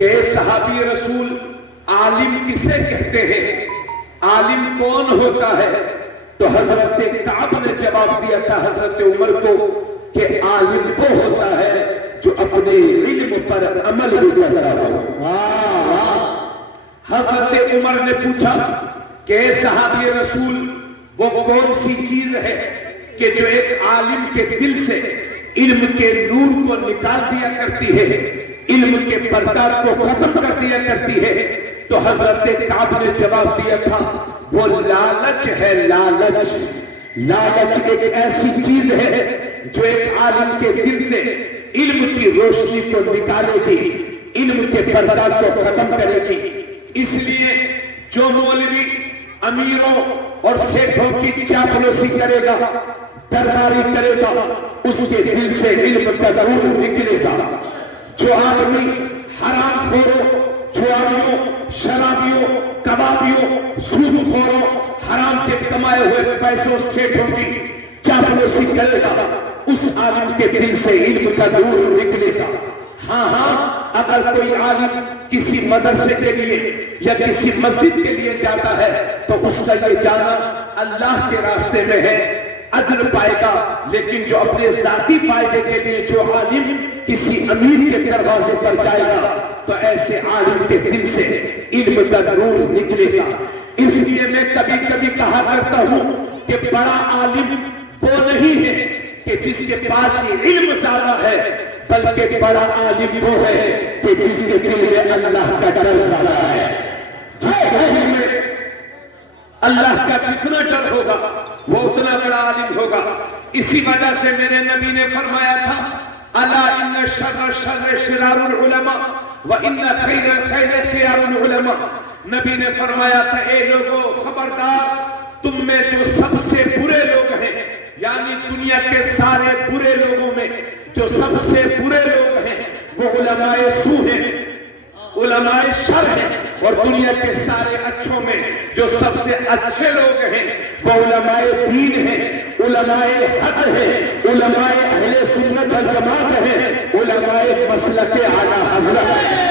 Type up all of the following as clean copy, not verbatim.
कि सहाबी रसूल आलिम किसे कहते हैं, आलिम कौन होता है? तो हजरत काब ने जवाब दिया था हजरत उमर को कि आलिम वो होता है जो अपने इल्म पर अमल भी करता हो। हजरत उमर ने पूछा कि सहाबी रसूल वो कौन सी चीज है कि जो एक आलिम के दिल से इल्म के नूर को निकाल दिया करती है, इल्म के बरकत को खत्म कर दिया करती है? तो हजरत काब ने जवाब दिया था वो लालच है। लालच, लालच एक ऐसी चीज है जो एक आलिम के दिल से इल्म की रोशनी को निकालेगी, इल्म के बरकत को खत्म करेगी। इसलिए जो मौलवी अमीरों और सेठों की चापलूसी करेगा, दरबारी करेगा, उसके दिल से इल्म का नूर निकलेगा। जो आदमी हराम खोरों, जुआरियों, शराबियों, कबाबियों, सूदखोरों, हराम के कमाए हुए पैसों सेठों की चापलूसी करेगा, उस आलिम के दिल से इल्म का नूर निकलेगा। हाँ, अगर कोई आलिम किसी मदरसे के लिए या किसी मस्जिद के लिए जाता है तो उसका ये जाना अल्लाह के रास्ते में है, अजर पाएगा। लेकिन जो अपने जाती फायदे के लिए जो आलिम किसी अमीर के दरवाजे पर जाएगा तो ऐसे आलिम के दिल से इल्म का नूर निकलेगा। इसलिए मैं कभी कभी कहा करता हूं कि बड़ा आलिम वो नहीं है कि जिसके पास इल्म ज्यादा है, बल्कि बड़ा आलिम वो है कि जिसके दिल में अल्लाह का डर ज्यादा है। जिस में अल्लाह का जितना डर होगा वो उतना बड़ा आलिम होगा। इसी वजह से मेरे नबी ने फरमाया था अला इन्न शर्र शर्र शिरारुल उलमा व इन्न खैरल खैर खियारुल उलमा। नबी ने फरमाया था ए लोगों खबरदार, तुम में जो सबसे बुरे लोग हैं, यानी दुनिया के सारे बुरे लोगों में जो सबसे बुरे लोग हैं वो उलमाए सू हैं, उलमाए शर हैं। और दुनिया के सारे अच्छों में जो सबसे अच्छे लोग हैं वो उलमाए दीन हैं, उलमाए हक हैं, उलमाए अहले सुन्नत वल जमात हैं, उलमाए मसलके आला हज़रत हैं।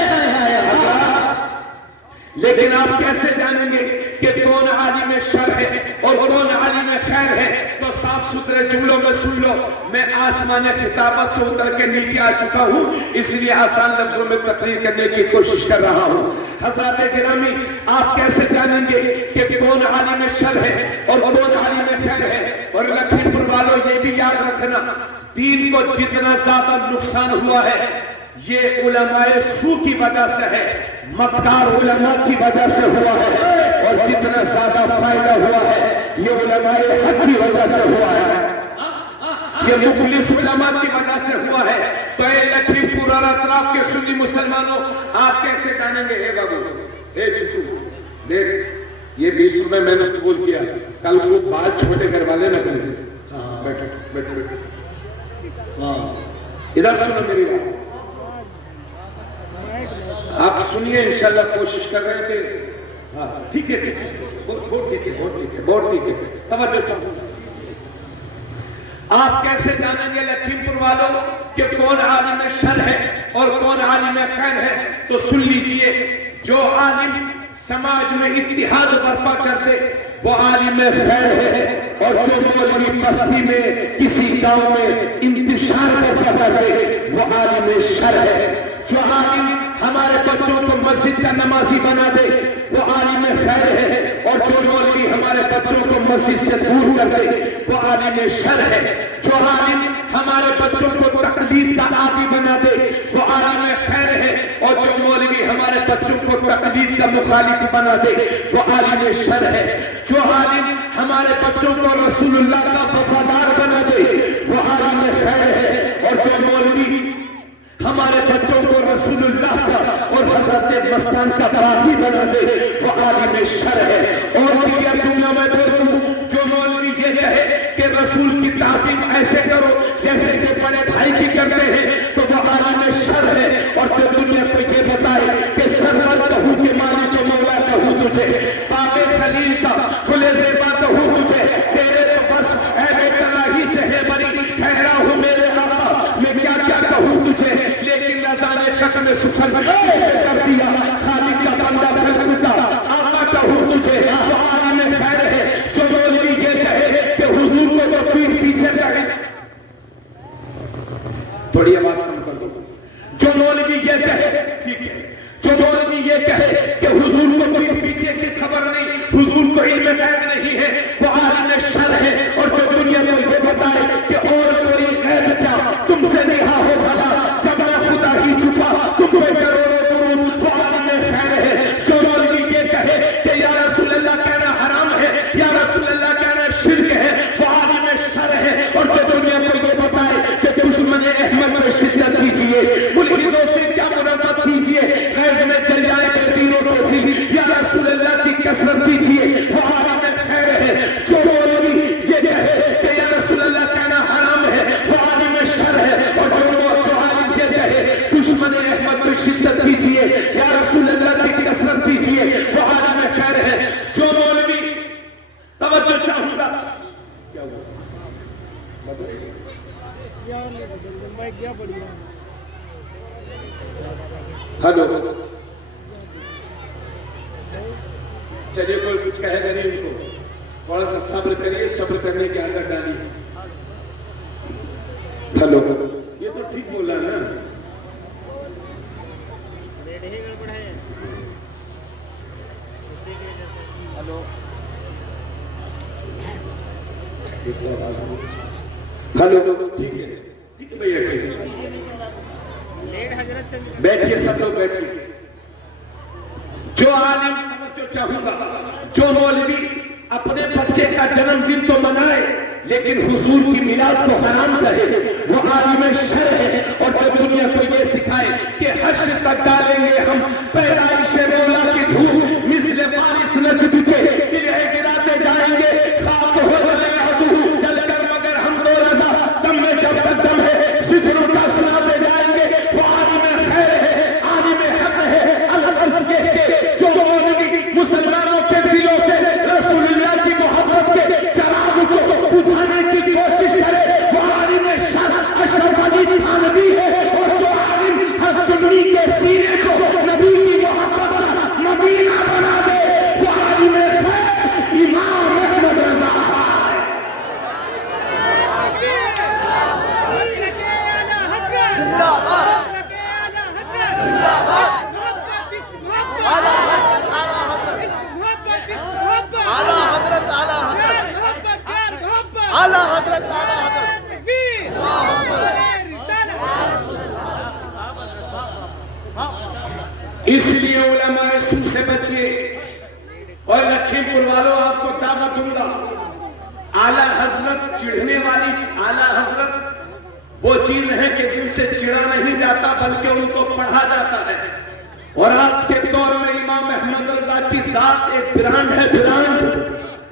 लेकिन आप कैसे जानेंगे कि कौन आलिम शर है और कौन आलिम खैर है? तो साफ सुथरे जुमलों में सुन लो। मैं आसमान खिताबत से उतर के नीचे आ चुका हूं, इसलिए आसान लफ्जों में तकरीर करने की कोशिश कर रहा हूं। हज़रात गिरामी, आप कैसे जानेंगे कि कौन आलिम शर है और कौन आलिम खैर है? और लखीमपुर वालों, ये भी याद रखना, दीन को जितना ज्यादा नुकसान हुआ है ये उलमाए सू की वजह से है, मक्कार उलमा की वजह से हुआ है। और जितना ज्यादा फायदा हुआ है ये उलमाए हक की वजह से हुआ है, ये मुखलिस उलमा की वजह से हुआ है। तो ये लखीमपुर और अतराफ के सुन्नी मुसलमानों, आप कैसे जानेंगे? हे बाबू, हे चिट्टू, देख ये 20 रुपए मैंने कबूल किया, कल वो बाल छोटे कर वाले ना बने। बैठो बैठो बैठो, इधर सुनो मेरी बात, आप सुनिए, इंशाल्लाह कोशिश कर रहे थे। हाँ ठीक है, ठीक है, बहुत ठीक है, बहुत ठीक है, बहुत ठीक है, तवज्जो करो। आप कैसे जानेंगे लखीमपुर वालों कि कौन आलिम शर है और कौन आलिम खैर है? तो सुन लीजिए, जो आलिम समाज में इत्तिहाद बर्पा कर दे वो आलिम खैर है, और जो मौलवी बस्ती में किसी गांव में इंतशार बर्पा कर दे वो आलिम शर है। जो आलिम हमारे बच्चों को मस्जिद का नमाजी बना दे वो आलिम खैर है, और जो मौलवी हमारे बच्चों को मस्जिद से दूर कर दे वो आलिम शर है। जो आलिम हमारे बच्चों को तकलीद का आदी बना दे वो आलिम खैर है, और जो मौलवी हमारे बच्चों को तकलीद का मुखालिफ बना दे वो आलिम शर है। जो आलिम हमारे बच्चों को रसूलुल्लाह का वफादार बना दे वो आलिम खैर है, और जो मौलवी हमारे बच्चों को रसूलुल्लाह का और हजरत मस्तान का बागी बना दे वो आलिम शर है। और दीगर जुमलों में बोलूं, जो मौलवी ये कहे कि रसूल की तासीम ऐसे करो जैसे कि बड़े भाई की करते हैं तो वो आलिम शर है। और जो दुनिया को ये बताए कि सरवर कहूं के माने के मौला कहूं तुझे, पापे खलील का खुले से बात कहूं तुझे, तेरे तो बस है बेतलाही से है बड़ी, ठहरा हूं मेरे आका, मैं क्या क्या कहूं तुझे, लेकिन नज़ारे खत्म सुखन हेलो, चलिए कोई कुछ कहेगा नहीं इनको, थोड़ा सा सब्र करिए, सब्र करने की आदत डालिए। हेलो, ये तो ठीक बोला ना। हेलो, हेलो, ठीक है भैया, ठीक है, बैठिए सब लोग बैठिए। जो आलिम जो चाहूंगा, जो मौलवी अपने बच्चे का जन्मदिन तो मनाए लेकिन हुजूर की मिलाद को हराम कहे, वो आलिम शर है। और जो दुनिया को ये सिखाए कि हश्र तक डालेंगे हम पैदाइश मौला की धूप, मिस्ल बारिश नजद के किले गिराते जाएंगे, खाक हो जाए जलकर मगर हम दो रजा, दम में जब तक दम है सिजरों का सुनाते जाएंगे। वो आलिम खैर है, आलिम हक है, अल-अर्ज़ के जो मौलवी मुसलमानों के दिलों से रसूलुल्लाह की मोहब्बत के चराग को बुझाने की कोशिश करे, वो आलिम अशरफ अली थानवी है। और जो आलिम हर सुन्नी के सीने को नबी की मोहब्बत का मदीना बना दे, वो आलिम खैर इमाम अहमद रजा है। इसलिए उलमाए सू से बचिए। और लखीमपुर वालों, आपको दावत दूंगा, आला हजरत चिढ़ने वाली, आला हजरत वो चीज है कि जिनसे चिढ़ा नहीं जाता बल्कि उनको पढ़ा जाता है। और आज के दौर में इमाम अहमद रजा की जात एक ब्रांड है, ब्रांड।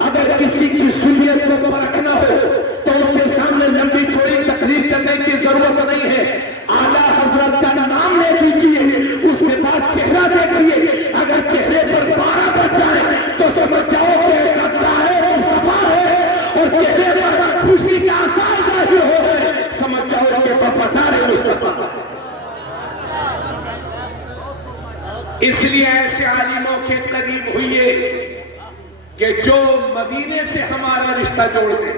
अगर किसी की सुन्नियत को परखना हो तो उसके सामने लंबी चौड़ी तकरीर करने की जरूरत नहीं है। आला हजरत का नाम ले दीजिए, उसके बाद चेहरा देखिए। अगर चेहरे पर 12 बज जाए तो समझ जाओ कि मुस्तफा है, और चेहरे पर खुशी का आसार जाहिर हो गए, समझ जाओ कि वफादार मुस्तफा। इसलिए ऐसे आलिमों के करीब हुइए कि जो मदीने से हमारा रिश्ता जोड़ दे।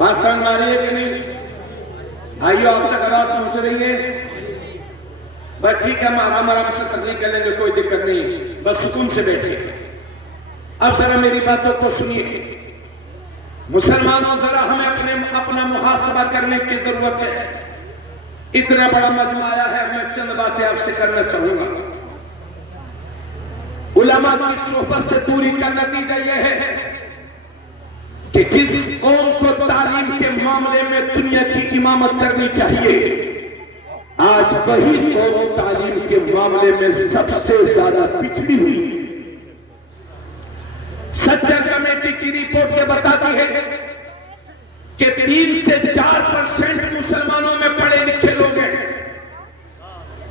बात समझ आ रही है कि नहीं भाइयों? अब तक आवाज पहुंच रही है? बस ठीक है, हम आराम आराम से तकलीफ कर लेंगे, कोई दिक्कत नहीं, बस सुकून से बैठिए। अब जरा मेरी बातों को सुनिए। मुसलमानों, जरा हमें अपना मुहासबा करने की जरूरत है। इतना बड़ा मजमा आया है, मैं चंद बातें आपसे करना चाहूंगा। उलमा की सोहबत से दूरी का नतीजा यह है कि जिस कौम को तालीम के मामले में दुनिया की इमामत करनी चाहिए, आज वही कौम तालीम के मामले में सबसे ज्यादा पिछड़ी हुई। सच्चा कमेटी की रिपोर्ट ये बताती है कि 3 से 4% मुसलमानों में पढ़े लिखे लोग हैं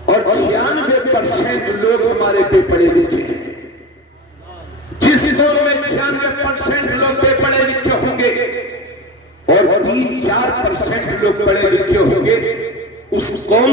और 96% लोग हमारे बेपढ़े लिखे हैं। जिस कौम में 96% लोग बेपढ़े लिखे होंगे और 3-4% लोग पढ़े लिखे होंगे, उस कौम